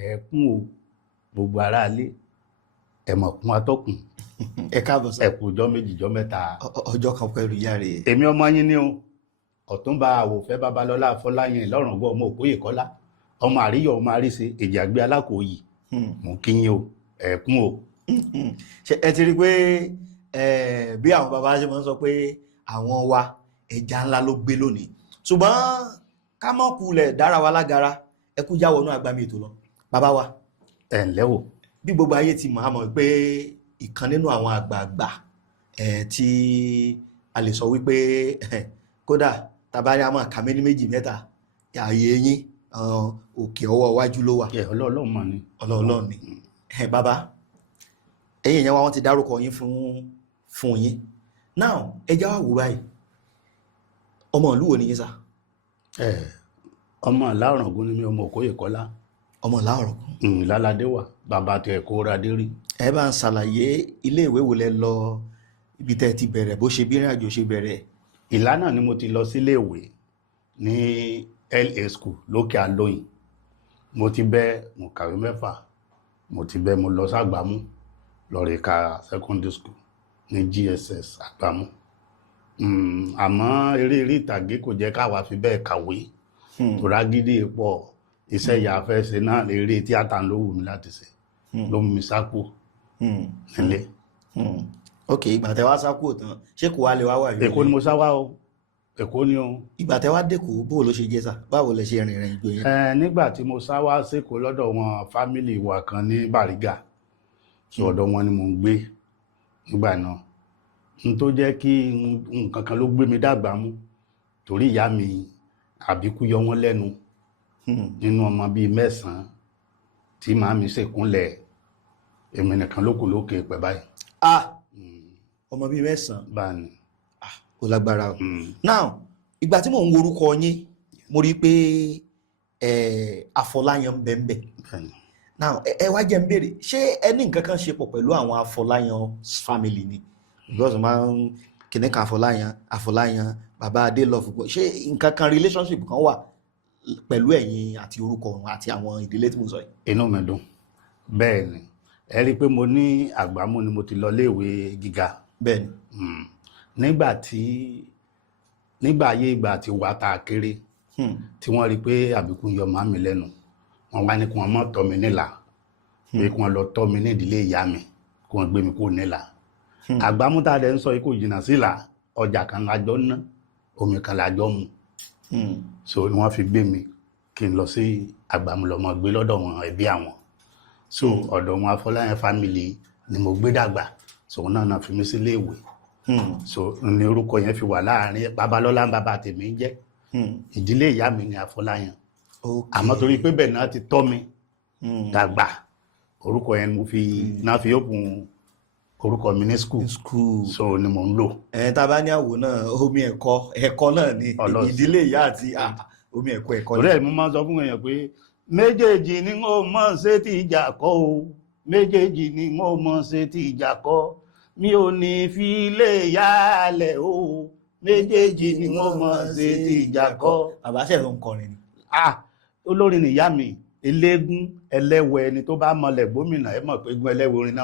ẹ̀ẹ̀kún o gbogbo aráalé ẹ̀mọ̀kún atọ́kùn ẹ káàbọ̀ sà. ẹ̀kú ọjọ́ méjì ọjọ́ mẹ́ta. ọjọ́ kan pẹ̀lú ìyá rẹ̀. èmi ọmọ yín ni o ọ̀túnba àwòfẹ́ babalọ́lá afọláyàn ìlọ́rùngbọ́ ọmọ òkúyè kọ́lá ọmọ àríyọ̀ ọmọ àríṣe èjì àgbẹ̀ alákòóyì mú kí yín o ẹ̀ẹ̀kún o. ẹ ti rí i pé bí àwọn bàbá ṣe máa ń sọ pé àwọn wa ẹja ńlá ló gbé lónìí ṣùgbọ́n ká mọ̀ kulẹ̀ dára wa lágara ẹ kú já wọnú àgbàmì ètò lọ bàbá wa. ẹ ǹlẹ́ o. bí gbogbo ayé ti mọ̀ á mọ̀ pé ìkan nínú àwọn àgbààgbà tí a lè sọ wípé kódà tàbárí àmọ́ àkàmé ní méjì mẹ́ta ààyè yín òkè ọwọ́ iwájú ló wà. ọlọ́ọ̀lọ́ mọ̀ ni. ọlọ́ọ̀lọ́ ni. bàbá ẹ̀yin ìyẹn wa wọ́n ti dárúkọ yín fún yín now ẹjá wà wò báyìí ọmọ ìlú wo ni yín sá. ọmọ Ìlá-Ọ̀ràngún ni mi ọmọ Òkóyè Kọ́lá. ọmọ Ìlá-Ọ̀ràngún. láládé wà bàbá tẹ kó radé rí. ẹ bá ń ṣàlàyé ilé ìwé wo lẹ lọ ibi tẹ́ ti bẹ̀rẹ̀ bó ṣe bí ìrìn àjò ṣe bẹ̀rẹ̀. Ìlá náà ni mo ti lọ sílé ìwé ní LA school lókè Alóyìn mo ti bẹ́ mo kàwé 6 mo ti bẹ́ mo lọ s'Àgbámú lọ rí ka secondary school ní GSS Àgbámú àmọ́ eré ìtàgé kò jẹ́ káwa fi bẹ́ẹ̀ kàwé tó rágídí pọ̀ iṣẹ́ ìyá fẹ́ ṣe náà eré tíátà ló wù mí láti ṣe ló mú mi sákò nílé. ok ìgbà tẹ́ wá sákò tán ṣé kò wá lè wá wà yóò. Èkó ni mo sá wá o Èkó ni o. ìgbà tẹ́ wá dẹ́kọ̀ bó ló ṣe jẹ́ sà báwo lẹ ṣe rìnrìn ìjọ yẹn. nígbà tí mo sá wá sékòó lọ́dọ̀ wọn fámìlì wa kan ní Bàrígà so ọ̀dọ̀ wọn ni mo ń gbé nígbà náà n tó jẹ́ kí nǹkan kan ló gbé mi dàgbà mú torí ìyá mi àbíkú yọ wọ́n lẹ́nu nínú ọmọ bíi 9 tí màá mi ṣèkúnlẹ̀ èmi nìkan lókù lókè pẹ̀ báyìí. ọmọ bíi 9. báyìí. ó lágbára o. now ìgbà tí mò ń worúkọ yín mo rí i pé Afọláyan ń bẹ ń bẹ. now ẹ wá jẹ́ ń béèrè ṣé ẹ ní nǹkan kan ṣe pọ̀ pẹ̀lú àwọn Afọláyan family ni because máa ń kìnnìkan Afọláyan bàbá Adélọ́fù ṣé nǹkan kan relationship kan wà pẹ̀lú ẹ̀yin àti orúkọ wọn àti àwọn ìdílé tí mo sọ yìí. inú mi dùn bẹ́ẹ̀ ni ẹ rí i pé mo ní Àgbámú ni mo ti lọ léèwé gíga. bẹ́ẹ̀ ni. nígbà ayé ìgbà tí wà tá a kéré tí wọ́n rí i pé àbíkú yọ màmí lẹ́nu wọ́n wá ní kí wọ́n má tọ́ mi nílà pé kí wọ́n lọ tọ́ mi ní ìdílé ìyá mi kí wọ́n gbé mi kó nílà. Àgbámú tá a dẹ̀ ń sọ ikú jìnnà sílà ọjà kan lájọ ná omi kan lájọ mu so ni wọ́n fi gbé mi kí n lọ sí Àgbámú lọ́mọ gbé lọ́dọ̀ wọn ẹbí àwọn so ọ̀dọ̀ wọn Afọláyan family ni mo gbé dàgbà so náà fi mí sílé ìwé so ní orúkọ yẹn fi wà láàrin Babalọ́lá bàbá tèmi jẹ́ ìdílé ìyá mi ni Afọláyan àmọ́ torí pé bẹ́ẹ̀ náà ti tọ́ mi dàgbà orúkọ yẹn mo fi náà fi yókùn orúkọ mi ní school so ni mo ń lò. tá a bá ní àwò náà omi ẹ̀kọ́ náà ni ìdílé ìyá àti omi ẹ̀kọ́. orí ẹ̀ mo máa ń sọ fún èèyàn pé méjèèjì ni ó mọ̀ ṣe tí ìjà kọ́ o méjèèjì ni ó mọ̀ ṣe tí ìjà kọ́ mi ò ní fi ilé yálẹ̀ o méjèèjì ni ó mọ̀ ṣe tí ìjà kọ́. bàbá ṣe ló ń kọrin ni. olórin nìyá mi eléégún ẹlẹ́wẹ̀ ẹni tó bá mọlẹ̀ gómìnà ẹ mọ̀ pé gún ẹlẹ́wẹ̀ orin náà